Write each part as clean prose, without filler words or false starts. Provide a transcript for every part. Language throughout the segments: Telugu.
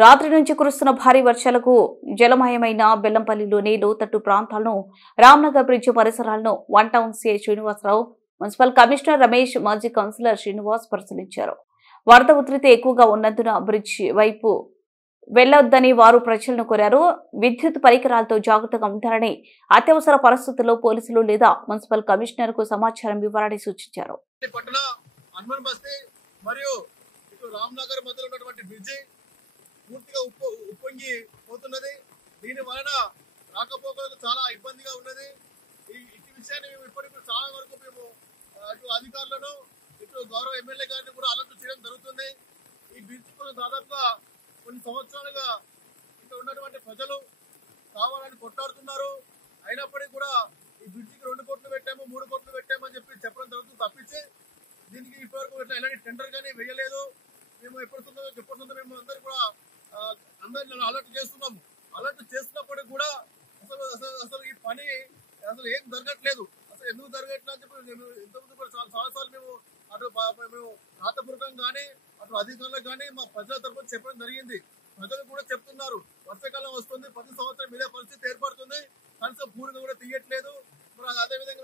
రాత్రి నుంచి కురుస్తున్న భారీ వర్షాలకు జలమయమైన బెల్లంపల్లిలోని లోతట్టు ప్రాంతాలను రామ్నగర్ బ్రిడ్జ్ పరిసరాలను one town CI Srinivasarao, municipal commissioner Ramesh, మాజీ కౌన్సిలర్ శ్రీనివాస్ పరిశీలించారు. వరద ఉధృతి ఎక్కువగా ఉన్నందున బ్రిడ్జ్ వైపు వెళ్లొద్దని వారు ప్రజలను కోరారు. విద్యుత్ పరికరాలతో జాగ్రత్తగా ఉంటారని, అత్యవసర పరిస్థితుల్లో పోలీసులు లేదా మున్సిపల్ కమిషనర్ కు సమాచారం ఇవ్వాలని సూచించారు. పూర్తిగా ఉప్పొంగి పోతున్నది. దీని వలన రాకపోకలకు చాలా ఇబ్బందిగా ఉన్నది. ఈ విషయాన్ని మేము ఇప్పటికీ చాలా వరకు మేము ఇటు అధికారులను ఇటు గౌరవ ఎమ్మెల్యే గారిని కూడా అలర్ట్ చేయడం జరుగుతుంది. ఈ బ్రిడ్జ్ కూడా దాదాపుగా కొన్ని సంవత్సరాలుగా ఇక్కడ ఉన్నటువంటి ప్రజలు కావాలని కొట్లాడుతున్నారు. అయినప్పటికీ కూడా ఈ బ్రిడ్జికి 2 కోట్లు పెట్టాము, 3 కోట్లు పెట్టామని చెప్పడం జరుగుతుంది తప్పించి దీనికి ఇప్పటివరకు ఎలాంటి టెండర్ కానీ వేయలేదు. మేము ఎప్పటిస్తుందో మేము అందరూ కూడా అందరిని అలర్ట్ చేస్తున్నాము. అలర్ట్ చేస్తున్నప్పటికీ కూడా అసలు ఈ పని అసలు ఏం జరగట్లేదు. అసలు ఎందుకు జరగట్లేదు అని చెప్పి ఇంతకుముందు కూడా చాలాసార్లు మేము మేము రాతపూర్వకంగా కానీ అటు అధికారులకు కానీ మా ప్రజల తరఫున చెప్పడం జరిగింది. ప్రజలు కూడా చెప్తున్నారు వర్షాకాలం వస్తుంది, ప్రతి సంవత్సరం ఇదే పరిస్థితి ఏర్పడుతుంది, కనీసం పూర్తిగా కూడా తీయట్లేదు. మరి అదేవిధంగా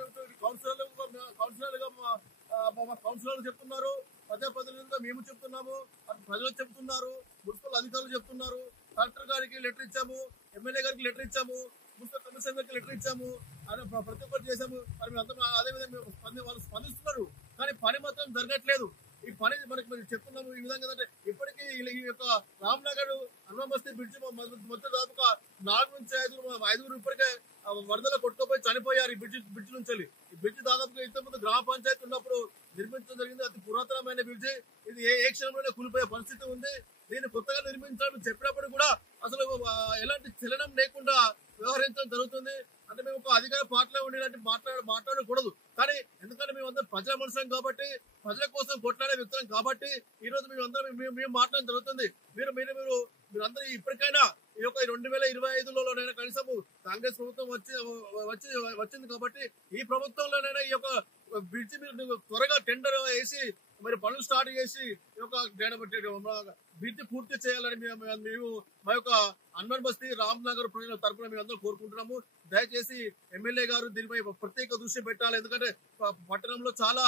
కౌన్సిలర్లు చెప్తున్నారు, ప్రజాప్రతినిధులుగా మేము చెప్తున్నాము, అటు ప్రజలు చెప్తున్నారు, మున్సిపల్ అధికారులు చెప్తున్నారు. కలెక్టర్ గారికి లెటర్ ఇచ్చాము, ఎమ్మెల్యే గారికి లెటర్ ఇచ్చాము, మున్సిపల్ కమిషనర్ గారికి లెటర్ ఇచ్చాము, ప్రతి ఒక్కరు చేశాము. మరి మేము అదేవిధంగా వాళ్ళు స్పందిస్తున్నారు, కానీ పని మాత్రం జరగట్లేదు. ఈ పని మనకి చెప్తున్నాము ఈ విధంగా అంటే ఇప్పటికీ ఈ యొక్క రామ్నగర్ అన్నంబస్తీ బ్రిడ్జ్ మొత్తం దాదాపుగా 4 నుంచి 5 ఇప్పటికే వరదలో కొట్టుకుపోయి చనిపోయారు. ఈ బ్రిడ్జ్ నుంచి ఈ బ్రిడ్జ్ దాదాపుగా ఇంతకుముందు గ్రామ పంచాయతీ ఉన్నప్పుడు నిర్మించడం జరిగింది. అతి పురాతనమైన బ్రిడ్జ్. ఇది ఏ క్షణంలోనే కూలిపోయే పరిస్థితి ఉంది. దీన్ని కొత్తగా నిర్మించాలని చెప్పినప్పుడు కూడా అసలు ఎలాంటి చలనం లేకుండా వ్యవహరించడం జరుగుతుంది. అంటే మేము ఒక అధికార పార్టీలో ఉండి మాట్లాడకూడదు, కానీ ఎందుకంటే మేమందరం ప్రజల మనుషులం కాబట్టి, ప్రజల కోసం కొట్లాడే వ్యక్తులం కాబట్టి ఈ రోజు మేము మాట్లాడడం జరుగుతుంది. మీరందరూ ఇప్పటికైనా ఈ యొక్క 2025లోనైనా కనీసం కాంగ్రెస్ ప్రభుత్వం వచ్చింది కాబట్టి ఈ ప్రభుత్వంలోనైనా ఈ యొక్క బ్రిడ్జి మీరు త్వరగా టెండర్ వేసి మరి పనులు స్టార్ట్ చేసి ఈ యొక్క బ్రిడ్జి పూర్తి చేయాలని మేము మా యొక్క అన్వర్-బస్తీ రామ్నగర్ ప్రజల తరఫున మేమందరూ కోరుకుంటున్నాము. దయచేసి ఎమ్మెల్యే గారు దీనిపై ప్రత్యేక దృష్టి పెట్టాలి. ఎందుకంటే పట్టణంలో చాలా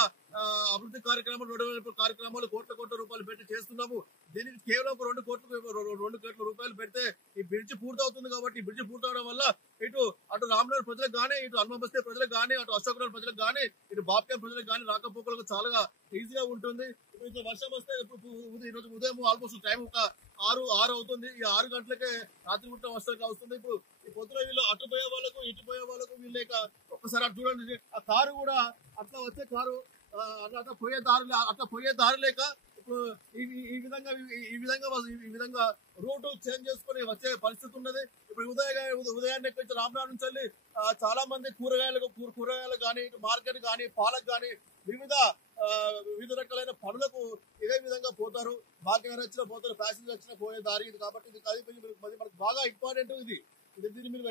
అభివృద్ధి కార్యక్రమాలు కోట్ల రూపాయలు పెట్టి చేస్తున్నాము. దీనికి కేవలం 2 కోట్ల రూపాయలు పెడితే ఈ బ్రిడ్జి పూర్తవుతుంది. కాబట్టి ఈ బ్రిడ్జి పూర్తవడం వల్ల అటు రామ్నగర్ ప్రజలకు కానీ, ఇటు అన్వర్-బస్తీ ప్రజలకు కానీ, అటు అశోక్ ప్రజలకు కానీ, ఇటు బాబ్కే ప్రజలకు కానీ రాకపోకలకు చాలా ఈజీగా ఉంటుంది. ఇప్పుడు వర్షం వస్తే ఈరోజు ఉదయం ఆల్మోస్ట్ టైం ఒక 6 అవుతుంది. ఈ 6 గంటలకే రాత్రి గుట్ట వర్షాలు వస్తుంది. ఇప్పుడు ఈ పొద్దున వీళ్ళు అటు పోయే వాళ్ళకు ఇటు పోయే వాళ్ళకు వీళ్ళు ఒక్కసారి అటు చూడండి, ఆ కారు కూడా అట్లా వచ్చే కారు అట్లా పోయే దారి లేక ఇప్పుడు ఈ విధంగా రూట్ చేంజ్ చేసుకుని వచ్చే పరిస్థితి ఉన్నది. ఇప్పుడు ఉదయాన్నే కొంచెం రామనాథ్ నుంచి వెళ్ళి చాలా మంది కూరగాయలు కానీ, మార్కెట్ కానీ, పాలకు కానీ వివిధ రకాలైన పనులకు ఇదే విధంగా పోతారు. భాగ్యనగర్ వచ్చినా పోతారు, ప్యాసింజర్ వచ్చినా పోయే దారి ఇది. కాబట్టి ఇది మనకు బాగా ఇంపార్టెంట్. దీన్ని మీరు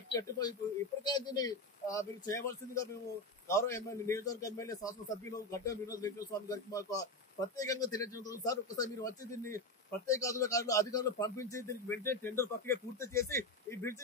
ఇప్పటికైనా దీన్ని మీరు చేయవలసిందిగా మేము గౌరవ నియోజకవర్గ ఎమ్మెల్యే శాసనసభ్యులు గడ్డ వినోద్ వెంకటేశ్వర స్వామి గారికి మాకు ప్రత్యేకంగా తెలియజేయడం సార్. ఒకసారి మీరు వచ్చి దీన్ని ప్రత్యేక అధికారులు పంపించి దీనికి వెంటనే టెండర్ ప్రక్రియ పూర్తి చేసి ఈ బ్రిడ్జ్